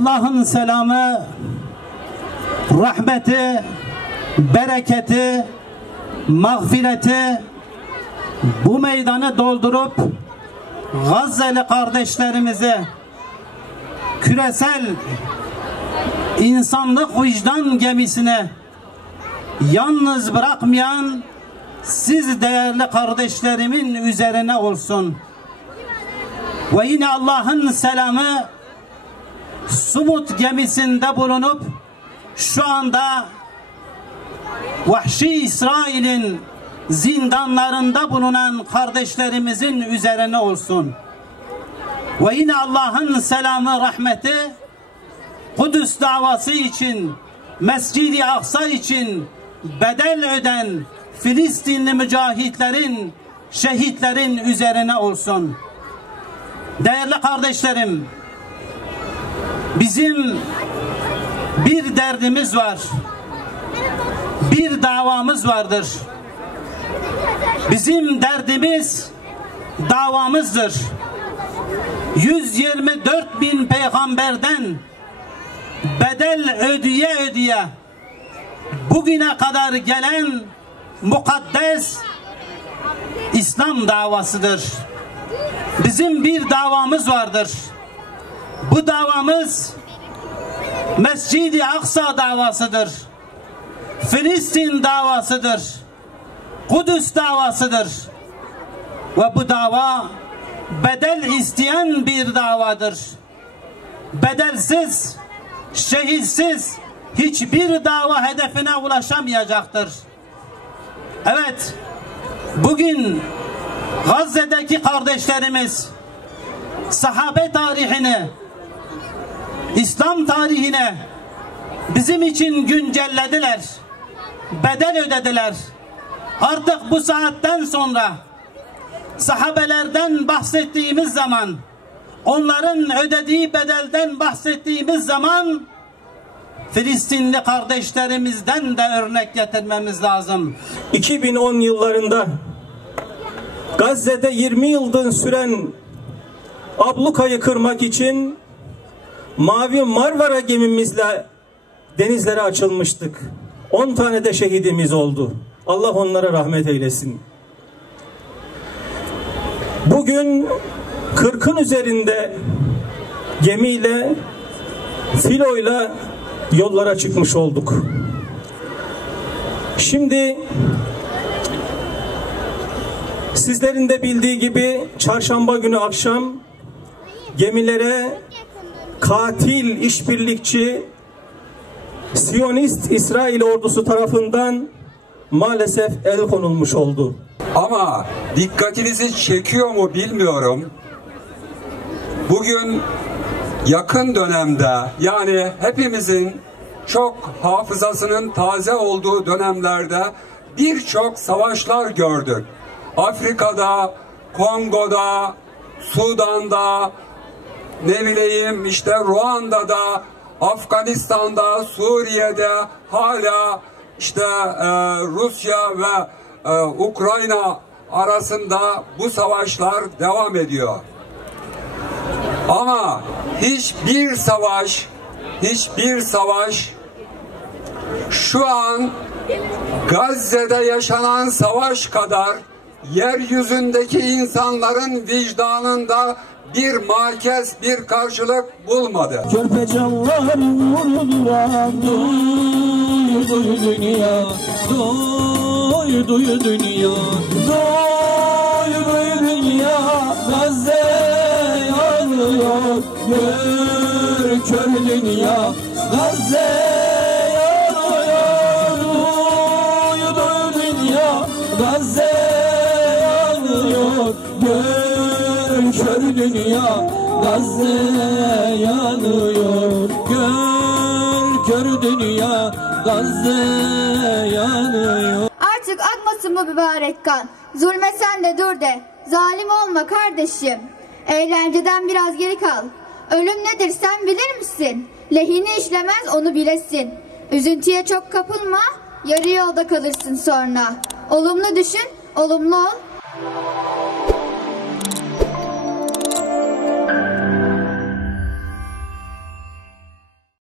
Allah'ın selamı, rahmeti, bereketi, mağfireti bu meydanı doldurup Gazze'li kardeşlerimizi küresel insanlık vicdan gemisine yalnız bırakmayan siz değerli kardeşlerimin üzerine olsun. Ve yine Allah'ın selamı Sumut gemisinde bulunup şu anda vahşi İsrail'in zindanlarında bulunan kardeşlerimizin üzerine olsun. Ve yine Allah'ın selamı, rahmeti Kudüs davası için, Mescid-i Aksa için bedel öden Filistinli mücahitlerin, şehitlerin üzerine olsun. Değerli kardeşlerim, bizim bir derdimiz var, bir davamız vardır. Bizim derdimiz davamızdır. 124 bin peygamberden bedel ödeye ödeye bugüne kadar gelen mukaddes İslam davasıdır. Bizim bir davamız vardır. Bu davamız Mescid-i Aksa davasıdır. Filistin davasıdır. Kudüs davasıdır. Ve bu dava bedel isteyen bir davadır. Bedelsiz, şehitsiz hiçbir dava hedefine ulaşamayacaktır. Evet, bugün Gazze'deki kardeşlerimiz sahabe tarihini, İslam tarihine bizim için güncellediler, bedel ödediler. Artık bu saatten sonra sahabelerden bahsettiğimiz zaman, onların ödediği bedelden bahsettiğimiz zaman Filistinli kardeşlerimizden de örnek getirmemiz lazım. 2010 yıllarında Gazze'de 20 yıldır süren ablukayı kırmak için Mavi Marmara gemimizle denizlere açılmıştık. 10 tane de şehidimiz oldu. Allah onlara rahmet eylesin. Bugün 40'ın üzerinde gemiyle, filoyla yollara çıkmış olduk. Şimdi sizlerin de bildiği gibi çarşamba günü akşam gemilere katil, işbirlikçi, Siyonist İsrail ordusu tarafından maalesef el konulmuş oldu. Ama dikkatinizi çekiyor mu bilmiyorum. Bugün yakın dönemde, yani hepimizin çok hafızasının taze olduğu dönemlerde birçok savaşlar gördük. Afrika'da, Kongo'da, Sudan'da, ne bileyim işte Ruanda'da, Afganistan'da, Suriye'de, hala işte Rusya ve Ukrayna arasında bu savaşlar devam ediyor. Ama hiçbir savaş şu an Gazze'de yaşanan savaş kadar yeryüzündeki insanların vicdanında bir merkez, bir karşılık bulmadı. Körpecanlar vurduran duy duy dünya, duy duy dünya, duy duy dünya. Gazze yanıyor, gör kör dünya. Gazze yanıyor, duy duy dünya. Gazze yanıyor, gör kör dünya. Gazze yanıyor, gör kör dünya. Gazze yanıyor. Artık akmasın bu mübarek kan. Zulme sen de dur de. Zalim olma kardeşim. Eğlenceden biraz geri kal. Ölüm nedir sen bilir misin? Lehine işlemez onu bilesin. Üzüntüye çok kapılma. Yarı yolda kalırsın sonra. Olumlu düşün, olumlu ol.